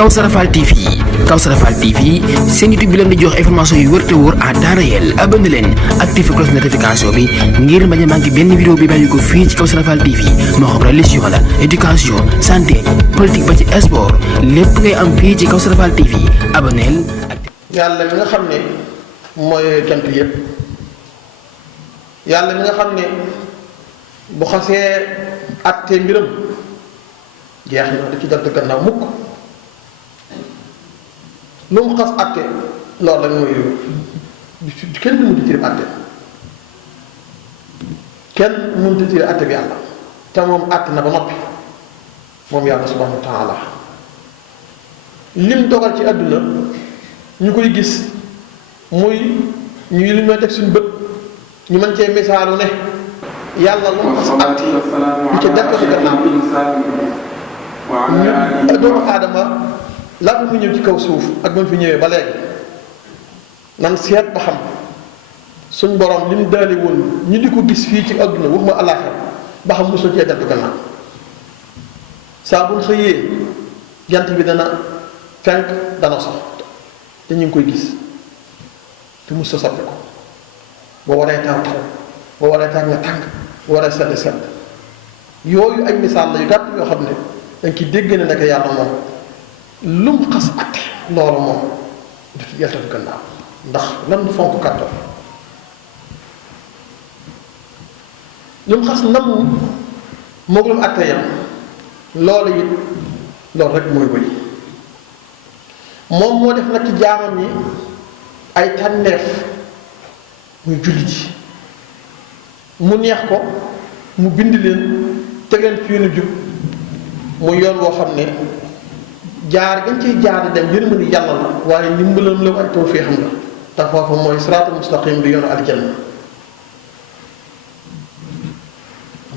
Kawsara Fall TV seen YouTube bi leen di jox information yu wër te wóor à temps réel. Abonné leen activé cloche notification bi ngir bañ a manqué benn vidéo bi bàyyi ko fii ci Kawsara Fall TV moo xam religion la éducation santé politique ba ci sport lépp ngay am fii ci Kawsara Fall TV abonneel. yàlla mi nga xam ne mooy cant yépp yàlla mi nga xam ne bu xasee àtte mbiram jeex na da ci dal gannaaw mukk lu mu xas àtte loolu la mooy kenn mënut a tiré àtte kenn mënut a tiré àtte bi yàlla te moom àtte na ba noppi moom yàlla subhanahu wa taala lim dogal ci àdduna ñu koy gis muy ñuy li ñoo teg suñu bët ñu mën cee misaalu ne yàlla lu mu xas àtte lu ci def ko gannaaw ñu doomu aadama laata mu ñëw ci kaw suuf ak ba mu fi ñëwee ba léegi nan seet ba xam suñ borom li mu daali woon ñu di ko gis fii ci àdduna waxuma àllaaxira ba xam mosul cee dellu gannaaw saa bu ñu xëyee jant bi dana fenk dana sox te ñu ngi koy gis te mos a soppi ko boo waree taw taw boo waree tàng nga tàng boo waree sedd sedd yooyu ay misaal la yu gàtt yoo xam ne dañ ki dégg ne nekk yàlla moom lu mu xas atte loolu moom du ci yeltatu gannaaw ndax lan fonk kàttan lu mu xas nam moog lu mu atte yam loolu it loolu rek mooy wëy moom moo def nag ci jaamam yi ay tànneef muy julli ji mu neex ko mu bind leen teg leen ci yoonu jub mu yoon woo xam ne jaar gañ ciy jaar di dem yërmande yàlla la waaye ndimbalam la ak tawfeexam la te foofu mooy siraatul mustaqim bi yoonu aljanna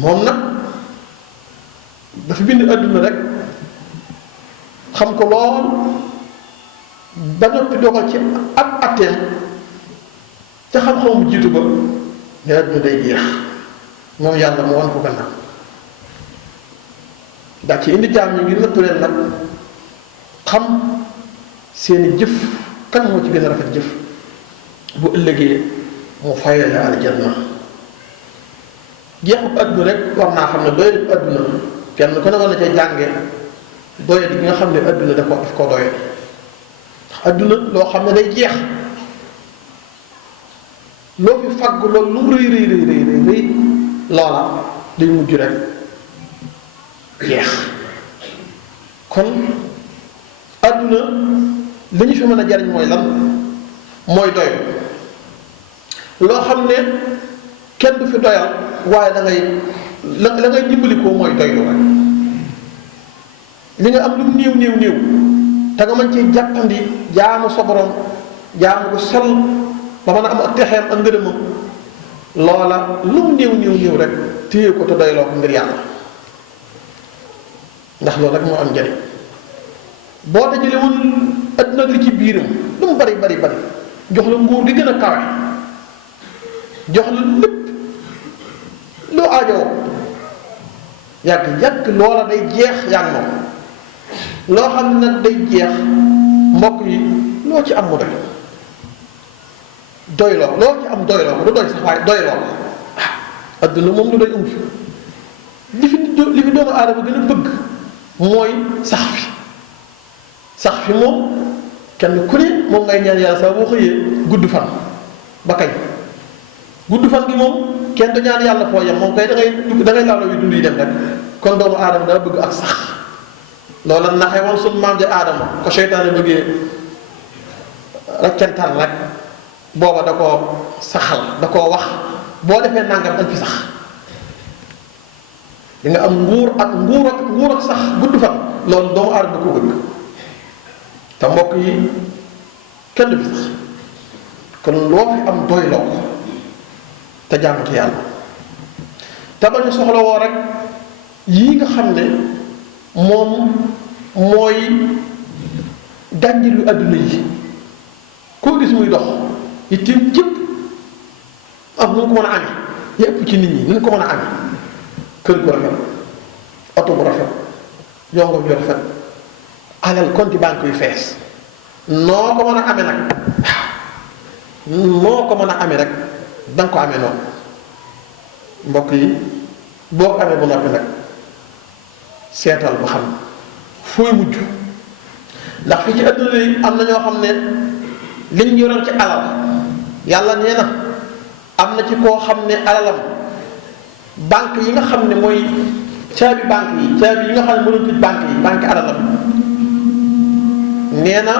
moom nag dafa bind àdduna rek xam ko lool ba noppi dogal ci ab atteem ca xam-xam bu jiitu ba ne àdduna day jeex moom yàlla mu wan ko gannaaw daa ci indi jaam ñi ngir nattu leen nag xam seeni jëf kan moo ci gën a rafet jëf bu ëllëgee mu fayale aljanna jeexub àdduna rek war naa xam ne doyadi àdduna kenn ku ne war na cay jànge doyadi gi nga xam ne àdduna daf ko doyadi ndax àdduna loo xam ne day jeex loo fi fagg loolu lu mu rëy rëy rëy rëy loola day mujj rek jeex kon àdduna li ñu fi mën a jariñ mooy lan mooy doy loo xam ne kenn du fi doyal waaye da ngay la ngay dimbalikoo mooy doylu rek li nga am lu mu néew néew néew te nga mën ci jàppandi jaamu sa borom jaamu ko sell ba mën a am ak texeem ak ngërëmam loola lu mu néew néew néew rek téye ko te doyloo ko ngir yàlla ndax loolu rek moo am njariñ boo dajale woon adduna li ci biiram lu mu bari bari bari jox la nguur gi gën a kawe jox la lépp loo aajowoo yàgg yàgg loola day jeex yàgg moom loo xam ne nag day jeex mbokk yi loo ci am mu doy doyloo loo ci am doyloo ko du doy sax waaye doyloo ko adduna moom lu doy amu fi li fi doomu aadama gën a bëgg mooy sax fi moom kenn ku ne moom ngay ñaan yàlla sax boo xëyee gudd fan ba kañ gudd fan gi moom kenn du ñaan yàlla foo yem moom kay da ngay laalo yu dund yi dem rek kon doomu aadama daa bëgg ak sax loola naxee woon sunu maam ja aadama ko seytaane bëggee raccantal rek booba da koo saxal da koo wax boo defee nangam dañ fi sax di nga am nguur ak sax gudd fan loolu doomu aadama ko bëgg te mbokk yi kenn du fi sax kon loo fi am doyloo ko te jaamu ci yàlla te bañu soxla woo rek yii nga xam ne moom mooy gànji lu àdduna yi koo gis muy dox itam jëpp am nu mu ko mën a amee yépp ci nit ñi nu mu ko mën a amee kër gu rafet oto bu rafet yongo ju rafet alal compte banque yu fees noo ko mën a amee nag noo ko mën a amee rek da nga ko amee noonu mbokk yi boo ko amee bu noppi nag seetal ba xam fooy mujj ndax fii ci adduna yi am na ñoo xam ne liñ yoroon ci alal yàlla nee na am na ci koo xam ne alalam banque yi nga xam ne mooy caabi banque yi nga xam ne mënul tëj banque alalam nee na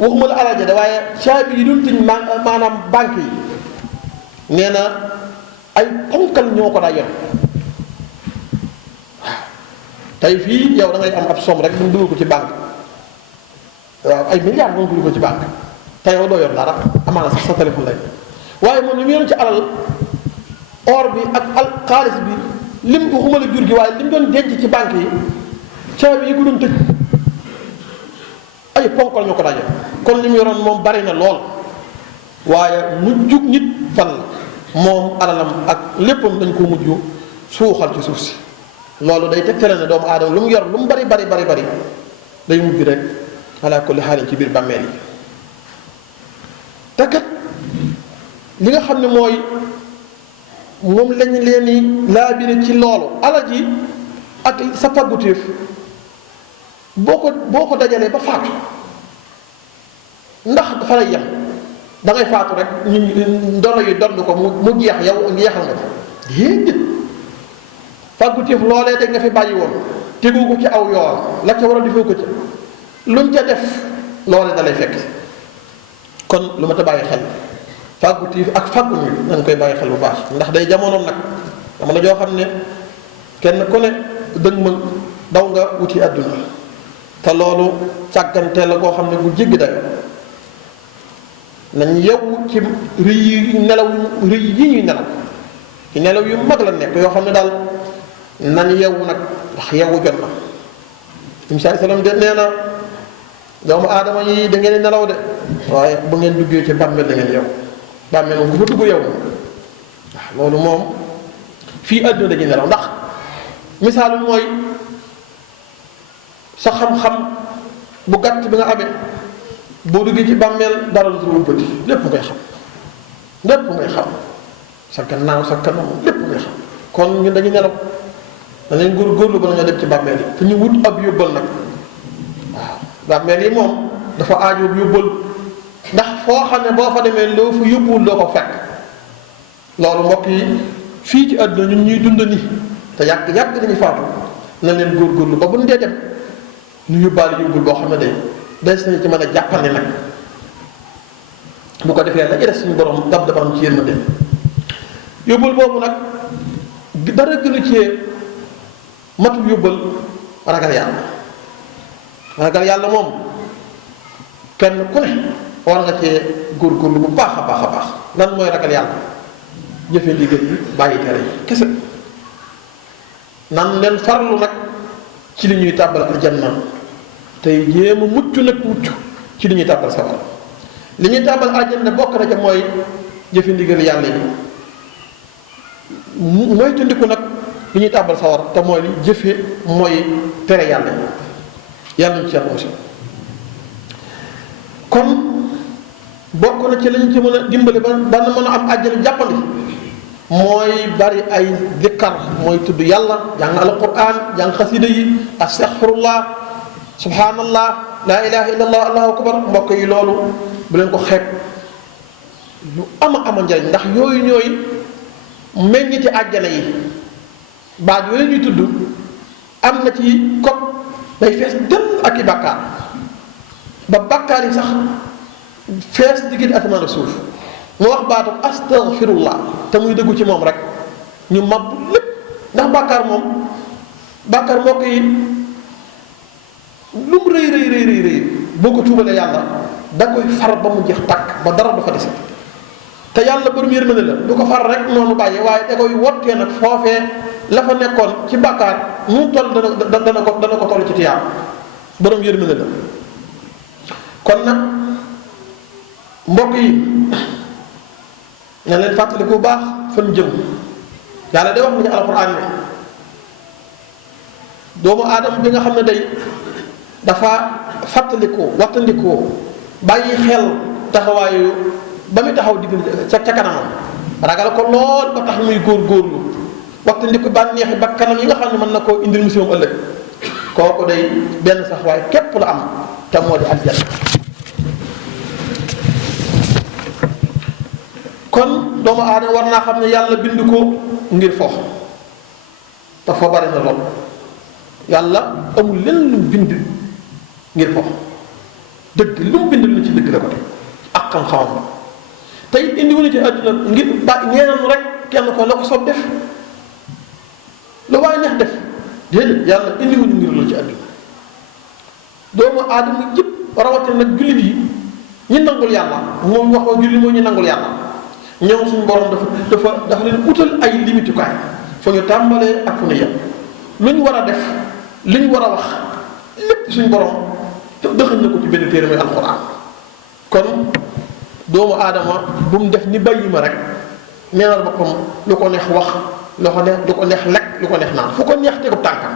waxuma la alal ja de waaye caabi yi dul tëj maanaam banque yi nee na ay ponkal ñoo ko daa yor tey fii yow da ngay am ab somme rek mu dugal ko ci banque waaw ay milliards moom ko dugal ko ci banque te yow doo yor dara amaana sax sa téléphone lay waaye moom li mu yoroon ci alal or bi ak xaalis bi lim waxuma la jur gi waaye lim doon denc ci banque yi caabi yi ko doon tëj ay ponkal ñoo ko daa yor kon li mu yoroon moom bari na lool waaye mujjug nit fan la moom alalam ak léppam dañ ko mujj suuxal ci suuf si loolu day tegtale ne doomu aadama lu mu yor lu mu bari day mujj rek ala kulli xaalin ci biir bàmmeel yi te kat li nga xam ne mooy moom lañ leen di laabire ci loolu alal ji ak sa faggutéef boo ko dajalee ba faatu ndax dafa lay yem da ngay faatu rek ñu ndono yi dond ko mu jeex yow jeexal nga ko déedéet fàggutéef loolee da nga fi bàyyi woon tegu ko ci aw yoon la ca war a defoo ko ca luñ ca def loolee da lay fekk kon lu ma ta bàyyi xel fàggutéef ak fàggu ñu nañ koy bàyyi xel bu baax ndax day jamonoom nag dama la joo xam ne kenn ku ne dëgg ma daw nga wuti àdduna te loolu càggante la koo xam ne bu jéggi dayo nañ yeewu ci nelaw yi ñuy nelaw ci nelaw yu mag la nekk yoo xam ne daal nan yeewu nag ndax yeewu jot na imsa sallam de nee na doomu aadama yi da ngeen nelaw de waaye bu ngeen duggee ci bàmmeel da ngeen yeewu bàmmeel moom bu fa dugg yeewu waaw loolu moom fii àdduna dañuy nelaw ndax misaalu mooy sa xam-xam bu gàtt bi nga amee boo duggee ci bàmmeel dara lu umpati lépp ngay xam sa gannaaw sa kanam lépp ngay xam kon ñun dañuy nelaw danañ góorgóorlu ba nañoo dem ci bàmmeel yi te ñu wut ab yóbbal nag waaw bàmmeel yi moom dafa aajo yóbbal ndax foo xam ne boo fa demee loo fa yóbbuwul doo ko fekk loolu mbokk yi fii ci àdduna ñun ñuy dund ni te yàgg dañuy faatu na leen góorgóorlu ba bu ñu dee dem ñu yóbbaale yóbbul boo xam ne day des nañu ci mën a jàppandi nag bu ko defee la des suñu borom dab dabam ci yërmande yóbbul boobu nag dara gënu ci matul yóbbal ragal yàlla moom kenn ku ne war nga cee góorgóorlu bu baax a baax lan mooy ragal yàlla jëfe ndigal yi bàyyi tere yi kese nan leen farlu nag ci li ñuy tàbbal aljanna tey jéem a mucc ci li ñuy tàbbal sawar li ñuy tàbbal aljanna bokk na ca mooy jëfe ndigal yàlla yi mooy tundiku nag li ñuy tàbbal sawar te mooy li jëfe mooy tere yàlla yi yàlla ñu ci yàlla mosi kon bokk na ci la ñu ci mën a dimbali ba na mën a am àjjana jàppandi mooy bari ay dikkar mooy tudd yàlla jàng alquran jàng xasida yi astaghfirullah subhanallah laa ilaha illallah allahu akbar mbokk yi loolu bu leen ko xeeb lu ama njariñ ndax yooyu ñooy meññiti àjjana yi baat yooyu ñuy tudd am na ci kot day fees dëll ak i bàkkaar ba bàkkaar yi sax fees diggante asamaan ak suuf mu wax baatu astaghfirullah te muy dëggu ci moom rek ñu mab lépp ndax bàkkaar mbokk yi lu mu rëy boo ko tuubalee yàlla da koy far ba mu jeex tàkk ba dara du fa dese te yàlla borom yërmande la du ko far rek noonu bàyyi waaye da koy wottee nag foofee la fa nekkoon ci bàkkaar mu toll dana ko toll ci tiyaab borom yërmande la kon nag mbokk yi na leen fàttali ku baax fan jëm yàlla day wax nañu alxuraan ne doomu aadama bi nga xam ne day dafa fàttalikoo wattandikoo bàyyi xel taxawaayu ba muy taxaw digg ca kanamam ragal ko lool ba tax muy góorgóorlu wattandiku bànneexi ba kanam yi nga xam ne mën na koo indil musiba ëllëg kooku day benn sax waaye képp la am te moo di aljanna. kon doomu aadama war naa xam ne yàlla bind ko ngir fo te foo bari na lool yàlla amul lenn lu mu bind ngir fo dëgg lu mu bind lu ci dëgg la ko teg ak xam-xamam ba tey indiwuñu ci àdduna ngir ba ñeenanu rek kenn ko la ko soob def lu waaye neex def déedéet yàlla indiwuñu ngir loolu ci àdduna doomu aadama yëpp rawatina nag jullit yi ñi nangul yàlla moom wax ko jullit mooy ñu nangul yàlla ñoom suñu borom dafa leen utal ay limitukaay fu ñu tàmbalee ak fu ñu yem lu ñu war a def li ñu war a wax lépp suñu borom te dëxañ na ko ci benn téere muy alxuraan kon doomu aadama bu mu def ni bàyyi ma rek neenal boppam lu ko neex wax lu ko neex lekk lu ko neex naan fu ko neex tegu tànkam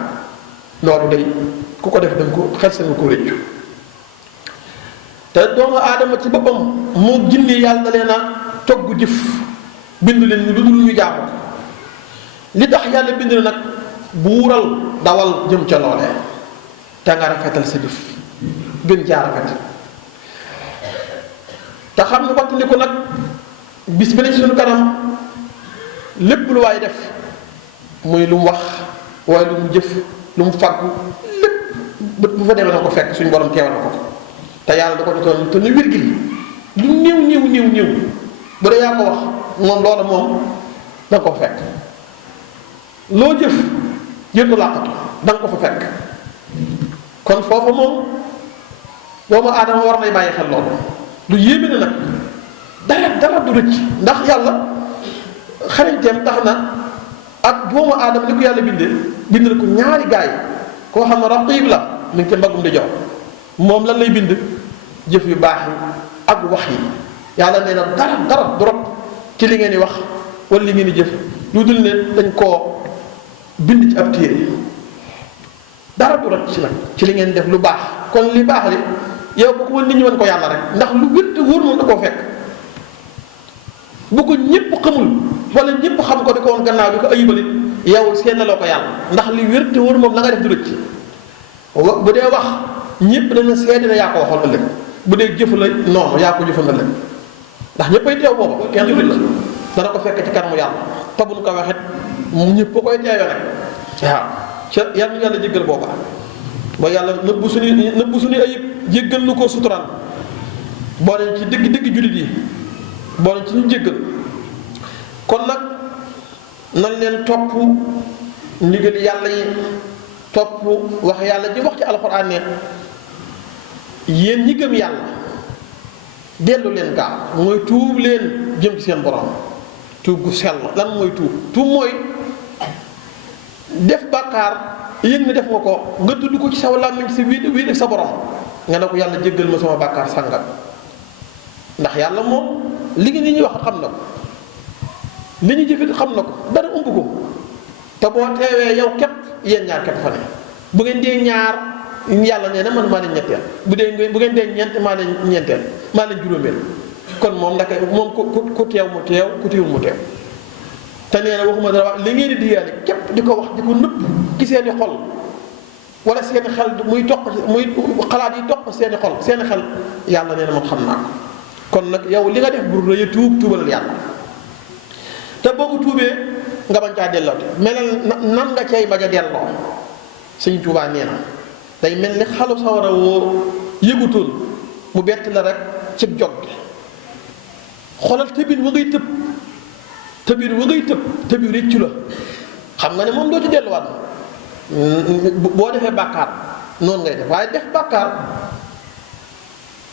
loolu day ku ko def da nga ko xel sa nga ko réccu te doomu aadama ci boppam moo jinne yàlla da leen a togg jëf bind leen lu dul ñu jaamu ko li tax yàlla bind na nag buural dawal jëm ca loolee te nga rafetal sa jëf gën caa rafet te xam ne wattandiku nag bis bi ne ci suñu kanam lépp lu waay def muy lu mu wax waaye lu mu jëf lu mu fàggu lépp bu fa demee na ko fekk suñu borom teewal na ko te yàlla da ko doon te ni virgule lu néew bu dee yaa ko wax moom loola moom da nga ko fekk loo jëf jëndu làqatu da nga ko fa fekk kon foofu moom doomu aadama war nay bàyyi xel loolu lu yéeme na nag dara du rëcc ndax yàlla xarañteem tax na ak doomu aadama li ko yàlla bind na ko ñaari gaay koo xam ne raqiib la mi ngi ca mbagum di jox moom lan lay bind jëf yu baax yi ak wax yi yàlla nee na dara du rot ci li ngeen di wax wala li ngeen di jëf lu dul ne dañ koo bind ci ab téere dara du rot ci nag ci li ngeen def lu baax kon li baax li yow bu ko woon nit ñi wan ko yàlla rek ndax lu wér te wóor moom da koo fekk bu ko ñëpp xamul wala ñëpp xam ko di ko woon gannaaw di ko ayibali yow seetaloo ko yàlla ndax li wér te wóor moom la nga def du rëcc bu dee wax ñëpp dana seede na yaa ko waxoon ëllëg bu dee jëf la noonu yaa ko jëfal ëllëg ndax ñëppay teew boobu kenn jëfal la dana ko fekk ci kanamu yàlla te bu ñu ko waxet ñëpp koy teewee nag waaw ca yàlla jéggal booba ba yàlla nëbbu suñu ayib jéggal nu ko suturaan boo leen ci dëgg jullit yi boo leen ci ñu jéggal kon nag nañ leen topp ndigal yàlla yi topp wax yàlla ji wax ci alxuraan ne yéen ñi gëm yàlla dellu leen gaaw mooy tuub leen jëm ci seen borom tuub gu sell lan mooy tuub mooy def bàkkaar yëg ne def nga ko nga tudd ko ci sa làmmiñ si wii ak sa borom nga ne ko yàlla jéggal ma sama bàkkaar sàngam ndax yàlla moom li ngi ni ñuy wax xam na ko li ñu jëfit xam na ko dara umb ko te boo teewee yow képp yéen ñaar képp fa ne bu ngeen dee ñaar yàlla nee na man maa leen ñetteel bu ngeen dee ñeent maa leen ñeenteel maa leen juróomeel kon moom ndaka moom ku teew mu teew ku teewul mu teew te nee na waxuma dara wax li ngeen di diyaale képp di ko wax di ko nëpp ci seeni xol wala seeni xel muy xalaat yi toq seeni xol seeni xel yàlla nee na moom xam naa ko kon nag yow li nga def bu rëy tuubalal yàlla te boo ko tuubee nga bañ caa delloote melal nan nga cay bañ a delloo Sëñ Tuubaa nee na day mel ni xalu sawara woo yëgutoon mu bett la rek cib jog gi xoolal tëbin wa ngay tëb tëbi réccu la xam nga ne moom doo ci delluwaat boo defee bàkkaar noonu ngay def waaye def bàkkaar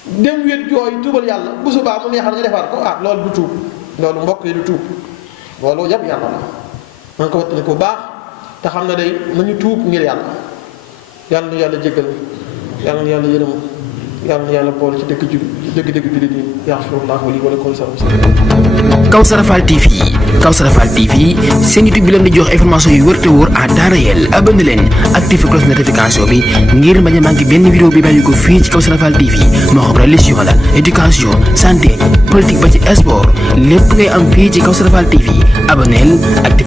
dem wéet jooy tuubal yàlla bu subaa mu neexal nga defaat ko loolu du tuub loolu mbokk yi du tuub loolu yëpp yàlla la man ko wattani ko baax te xam ne day nañu tuub ngir yàlla yàlla na yàlla jéggal yàlla na yàlla yërëm yàlla na yàlla boole ci dëgg-dëgg jullit yi yaxfirullahu li wa lakum Kawsara Fall TV seen YouTube bi leen di jox information yu wër te wóor à temps réel. abonné leen activé cloche notification bi ngir bañ a manqué benn vidéo bi bàyyi ko fii ci Kawsara Fall TV moo xam religion la éducation santé politique ba ci sport lépp ngay am fii ci Kawsara Fall TV abonneel activé